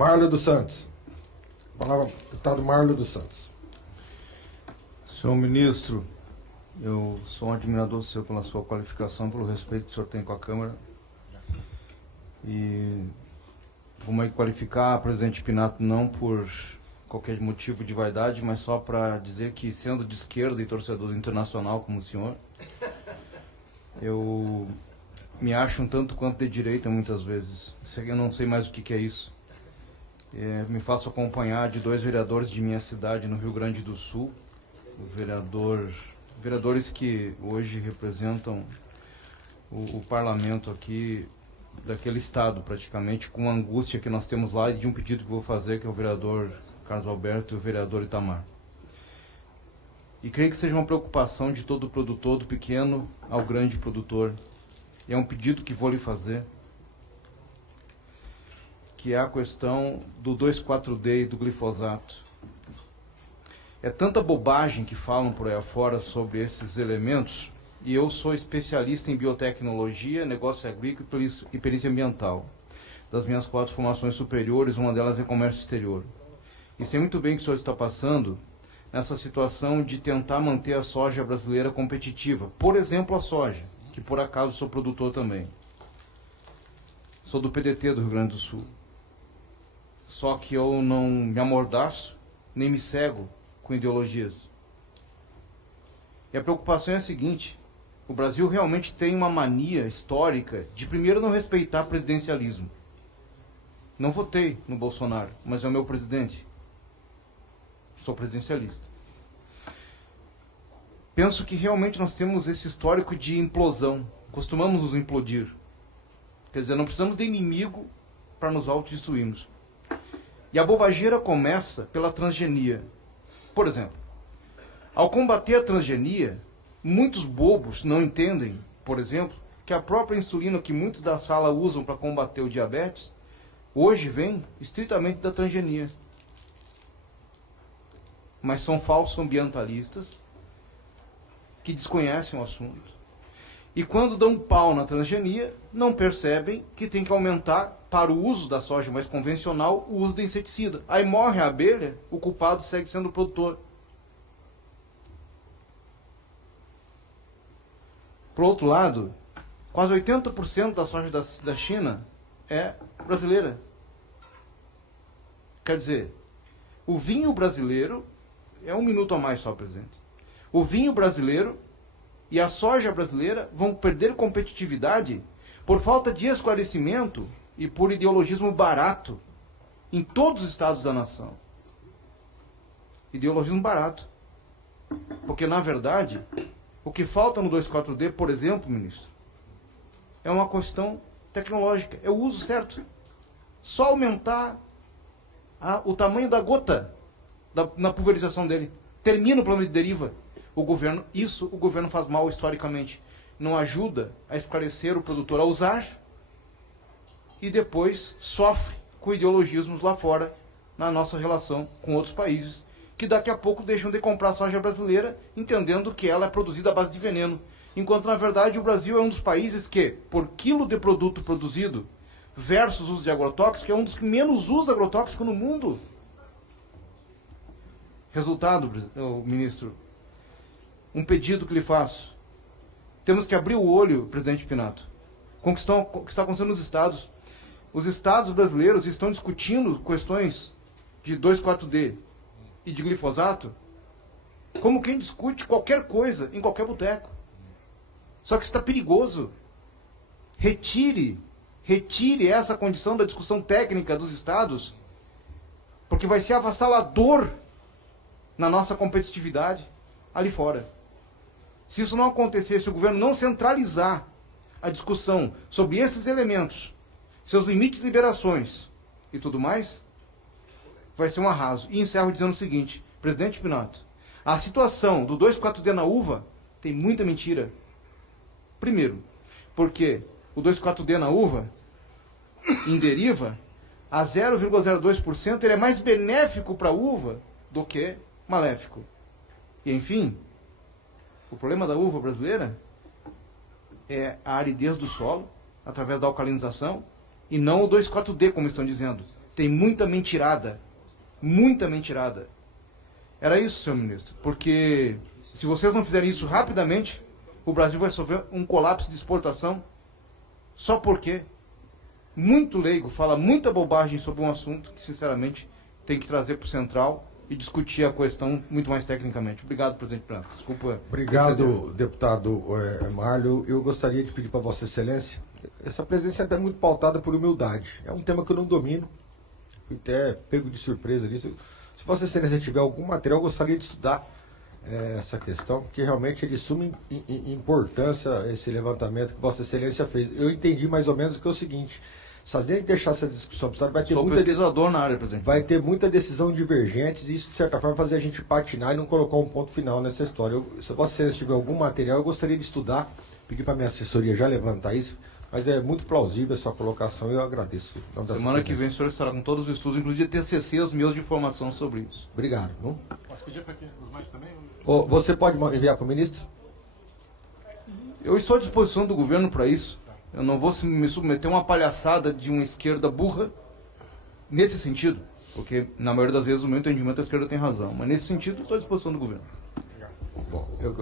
Marlio dos Santos. Palavra, deputado Marlio dos Santos. Senhor ministro, eu sou um admirador seu pela sua qualificação, pelo respeito que o senhor tem com a Câmara. E vamos aí qualificar a presidente Pinato não por qualquer motivo de vaidade, mas só para dizer que, sendo de esquerda e torcedor internacional como o senhor, eu me acho um tanto quanto de direita muitas vezes. Eu não sei mais o que é isso. Me faço acompanhar de dois vereadores de minha cidade no Rio Grande do Sul, vereadores que hoje representam o parlamento aqui daquele estado praticamente, com a angústia que nós temos lá e de um pedido que vou fazer, que é o vereador Carlos Alberto e o vereador Itamar. E creio que seja uma preocupação de todo produtor, do pequeno ao grande produtor. E é um pedido que vou lhe fazer, que é a questão do 2,4-D e do glifosato. É tanta bobagem que falam por aí afora sobre esses elementos, e eu sou especialista em biotecnologia, negócio agrícola e perícia ambiental. Das minhas 4 formações superiores, uma delas é comércio exterior. E sei muito bem que o senhor está passando nessa situação de tentar manter a soja brasileira competitiva. Por exemplo, a soja, que por acaso sou produtor também. Sou do PDT do Rio Grande do Sul. Só que eu não me amordaço, nem me cego com ideologias. E a preocupação é a seguinte: o Brasil realmente tem uma mania histórica de primeiro não respeitar presidencialismo. Não votei no Bolsonaro, mas é o meu presidente. Sou presidencialista. Penso que realmente nós temos esse histórico de implosão. Costumamos nos implodir. Quer dizer, não precisamos de inimigo para nos autodestruirmos. E a bobageira começa pela transgenia. Por exemplo, ao combater a transgenia, muitos bobos não entendem, por exemplo, que a própria insulina que muitos da sala usam para combater o diabetes, hoje vem estritamente da transgenia. Mas são falsos ambientalistas que desconhecem o assunto. E quando dão um pau na transgenia, não percebem que tem que aumentar, para o uso da soja mais convencional, o uso de inseticida. Aí morre a abelha, o culpado segue sendo o produtor. Por outro lado, quase 80% da soja da China é brasileira. Quer dizer, o vinho brasileiro, é um minuto a mais só, presidente. O vinho brasileiro e a soja brasileira vão perder competitividade por falta de esclarecimento e por ideologismo barato em todos os estados da nação. Ideologismo barato. Porque, na verdade, o que falta no 2,4-D, por exemplo, ministro, é uma questão tecnológica, é o uso certo. Só aumentar o tamanho da gota na pulverização dele. Termina o plano de deriva. O governo faz mal historicamente. Não ajuda a esclarecer o produtor a usar e depois sofre com ideologismos lá fora na nossa relação com outros países, que daqui a pouco deixam de comprar soja brasileira, entendendo que ela é produzida à base de veneno. Enquanto, na verdade, o Brasil é um dos países que, por quilo de produto produzido versus uso de agrotóxico, é um dos que menos usa agrotóxico no mundo. Resultado, ministro, um pedido que lhe faço. Temos que abrir o olho, presidente Pinato, com o que está acontecendo nos estados. Os estados brasileiros estão discutindo questões de 2,4-D e de glifosato como quem discute qualquer coisa em qualquer boteco. Só que está perigoso. Retire essa condição da discussão técnica dos estados, porque vai ser avassalador na nossa competitividade ali fora. Se isso não acontecer, se o governo não centralizar a discussão sobre esses elementos, seus limites de liberações e tudo mais, vai ser um arraso. E encerro dizendo o seguinte: presidente Pinato, a situação do 2,4-D na uva tem muita mentira. Primeiro, porque o 2,4-D na uva, em deriva, a 0,02%, ele é mais benéfico para a uva do que maléfico. E, enfim, o problema da uva brasileira é a aridez do solo, através da alcalinização, e não o 2,4-D, como estão dizendo. tem muita mentirada. Muita mentirada. Era isso, senhor ministro. Porque se vocês não fizerem isso rapidamente, o Brasil vai sofrer um colapso de exportação só porque muito leigo fala muita bobagem sobre um assunto que, sinceramente, tem que trazer para o Central e discutir a questão muito mais tecnicamente. Obrigado, presidente Pinato. Desculpa. Obrigado, deputado Márlio. Eu gostaria de pedir para Vossa Excelência, essa presença é muito pautada por humildade. É um tema que eu não domino. Fui até pego de surpresa nisso. Se Vossa Excelência tiver algum material, eu gostaria de estudar essa questão, porque realmente é de suma importância esse levantamento que Vossa Excelência fez. Eu entendi mais ou menos que é o seguinte: se a gente deixar essa discussão para vai ter Sou pesquisador na área, presidente. Vai ter muita decisão divergente e isso, de certa forma, fazer a gente patinar e não colocar um ponto final nessa história. Se Vossa Excelência tiver algum material, eu gostaria de estudar, pedir para a minha assessoria já levantar isso, mas é muito plausível a sua colocação e eu agradeço. Semana que vem o senhor estará com todos os estudos, inclusive TCCs meus de informação sobre isso. Obrigado. Não? Posso pedir para que os mais também? Você pode enviar para o ministro? Eu estou à disposição do governo para isso. Eu não vou me submeter a uma palhaçada de uma esquerda burra nesse sentido, porque na maioria das vezes o meu entendimento a esquerda tem razão, mas nesse sentido estou à disposição do governo. Bom, eu